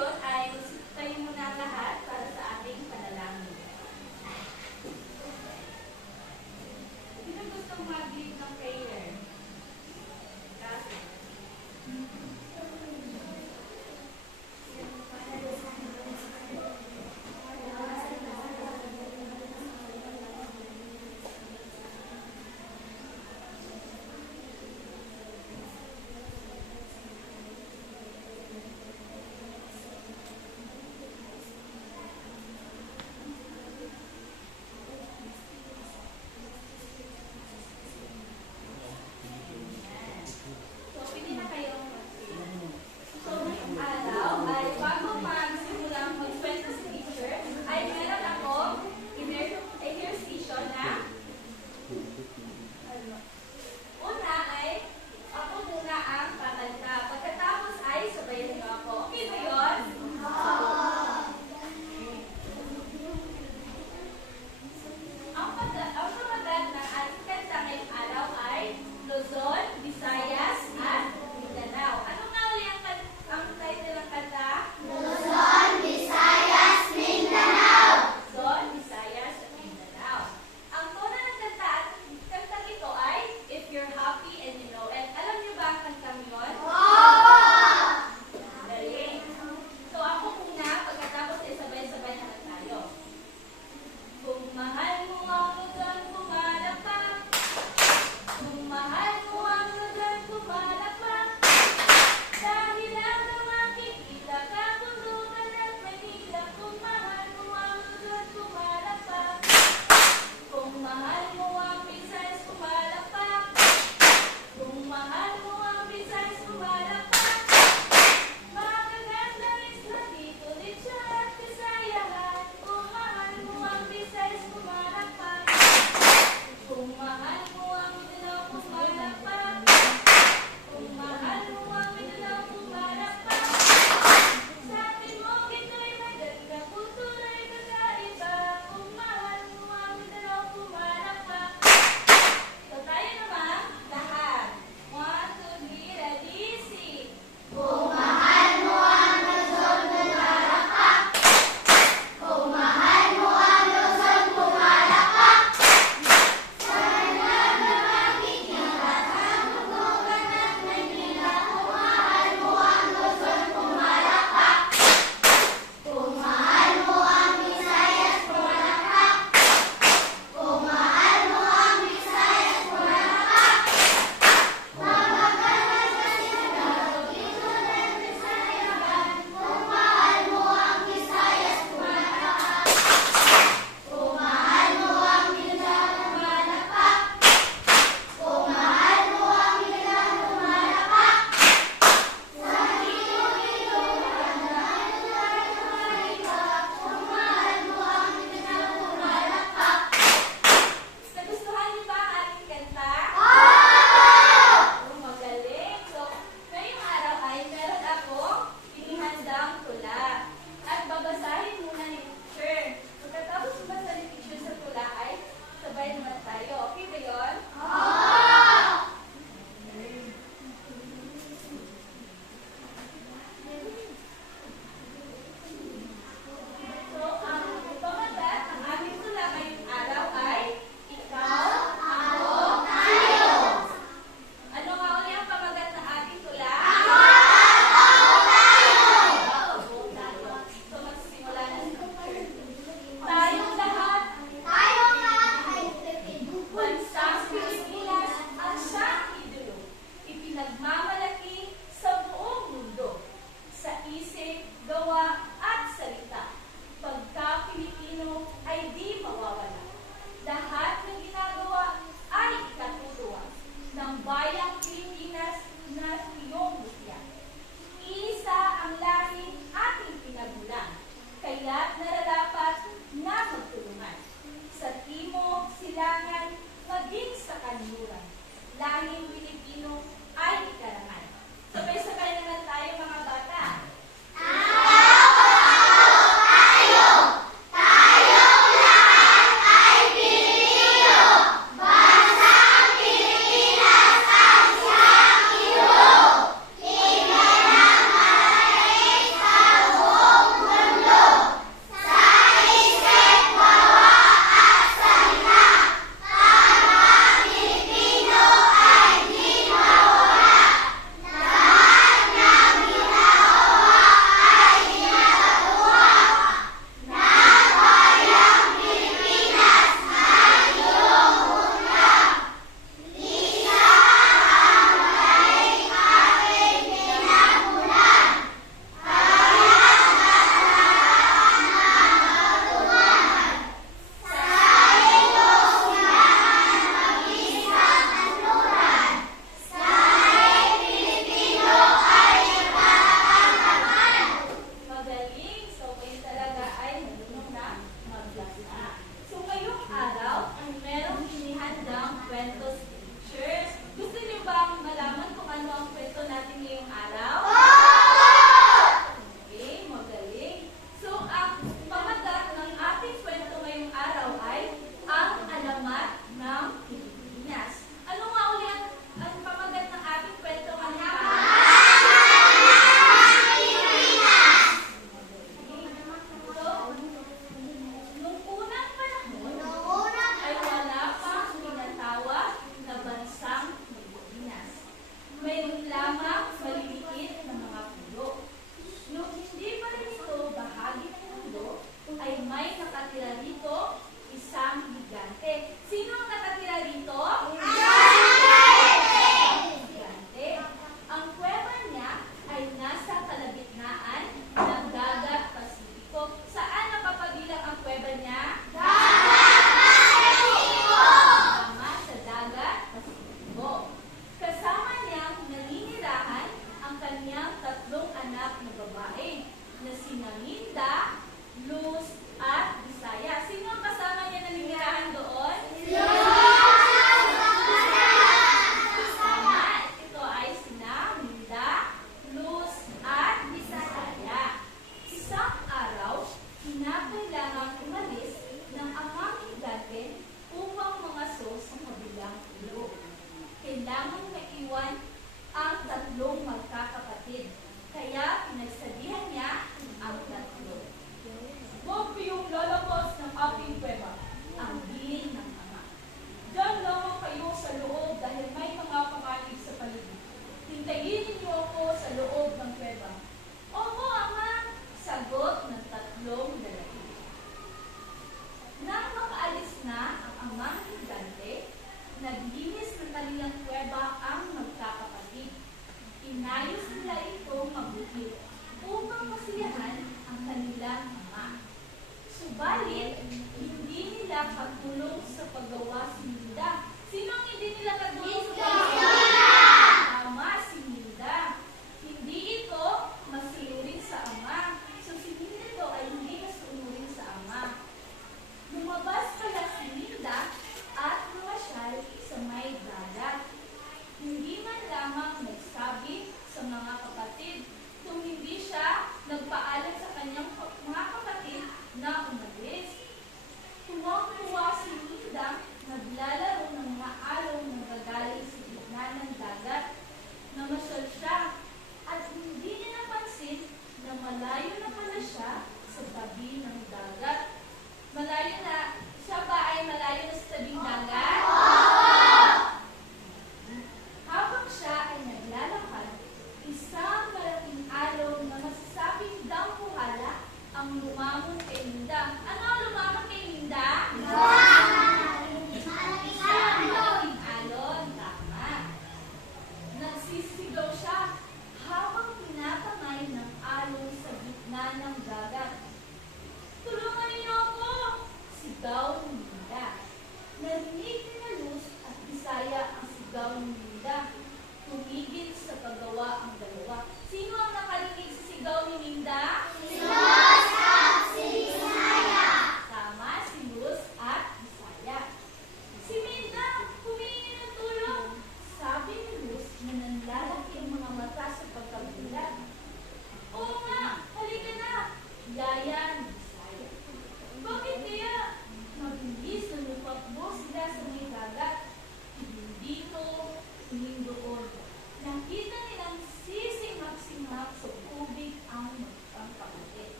ngayon ay tayo muna ang lahat para sa ating panalangin. Sino gustong mag-lead ng prayer? Kasi.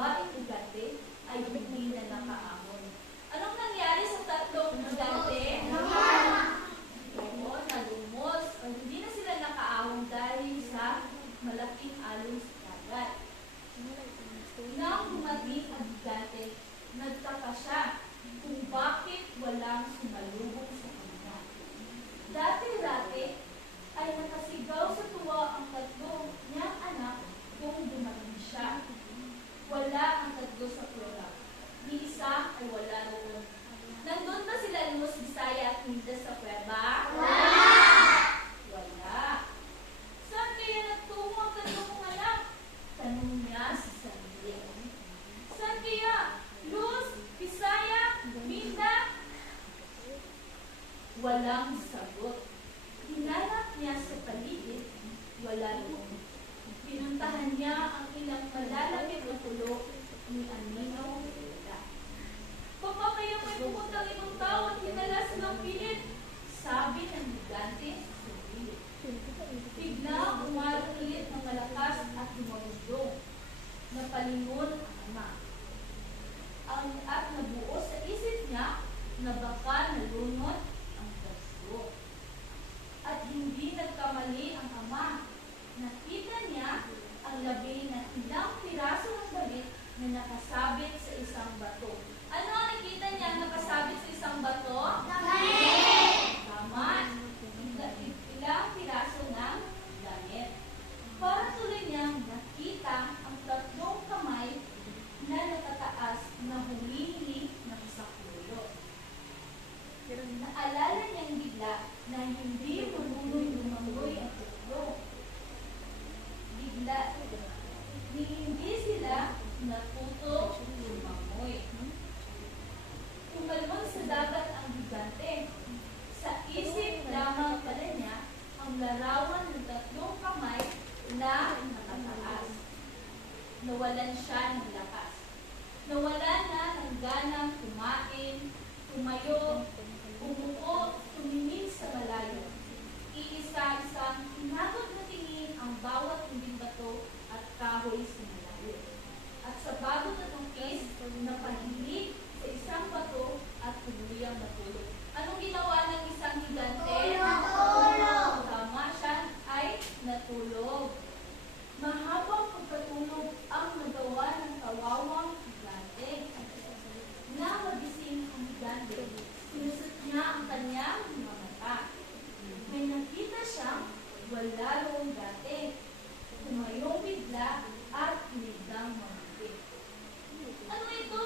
babaeng higante ay hindi na nakaahon. Anong nangyari sa tatlong higante? Oo, nalumos. O hindi na sila nakaahon dahil sa malaking alon sa dagat. Nang dumating ang higante, nagtaka siya kung bakit walang sumalubong sa kanya. Dati-dati ay nakasigaw sa tuwa ang tatlo niyang anak kung dumating siya. Wala ang tatlo sa prueba. Ni isa ay wala roon. Nandun ba sila Luz, Bisaya at Minda sa prueba? Wala. Saan kaya nagtungo ang tatlo kong anak? Tanong niya sa sarili. Saan kaya? Luz, Bisaya, Minda? Walang sagot. Hinanap niya sa paligid, wala roon. Pinuntahan niya ang ilang malalapit na pulo ni Anino. Papa, kaya may pupuntang ibang tao at hinala silang pilit, sabi ng higante sa sarili. Bigla umarang ulit ng malakas at dumagusdong. Napalingon ang ama. At nabuo sa isip niya na baka nalunod ang dasgo. At hindi nagkamali ang ama. Nakita niya ang labi na ilang piraso ng damit na nakasabit sa isang bato. Ano ang nakita niya nakasabit sa isang bato? Tama. Ilang piraso ng damit. Para tuloy niyang nakita ang tatlong kamay na nakataas na humihingi ng sakulo. Naalala niyang bigla na hindi marunong lumangoy ang tatlo. Bigla, hindi sila natuto lumangoy. Tumalon sa dagat ang higante. Sa isip lamang pala niya ang larawan ng tatlong kamay na nakataas. Nawalan siya ng lakas. Nawala na ng ganang kumain, tumayo, umupo, tumingin sa malayo. Iisa-isang inagot na tingin ang bawat tubig bato at kahoy sa malayo. At sa bago na tungkis, napahilig sa isang bato at tuluyang matulog. Anong ginawa ng isang higante? Natulog! Tama, siya ay natulog. Mahabang pagkatulog ang nagawa ng kawawang higante. Na magising ang higante, sinusot niya ang kanyang mga mata. May nakita siyang wala roong dati. Tumayong bigla at inigdang mamigit. Ano ito?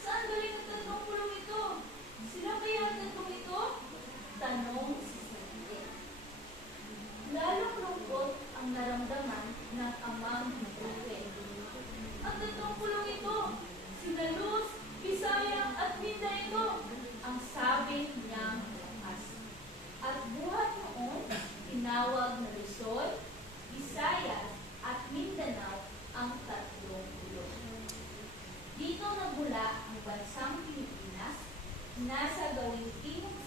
Saan galing ang tatlong pulong ito? Sila kaya ang tatlong ito? Tanong si sarili. Lalong lungkot ang naramdaman ng amang higante. Ang tatlong pulong ito, sina Luz, Bisaya at Minda ito, ang sabi niyang lakas. At buhat noon, tinawag na Luzon, Visayas at Mindanao ang tatlong pulong. Dito nagmula ang bansang Pilipinas, nasa gawing timog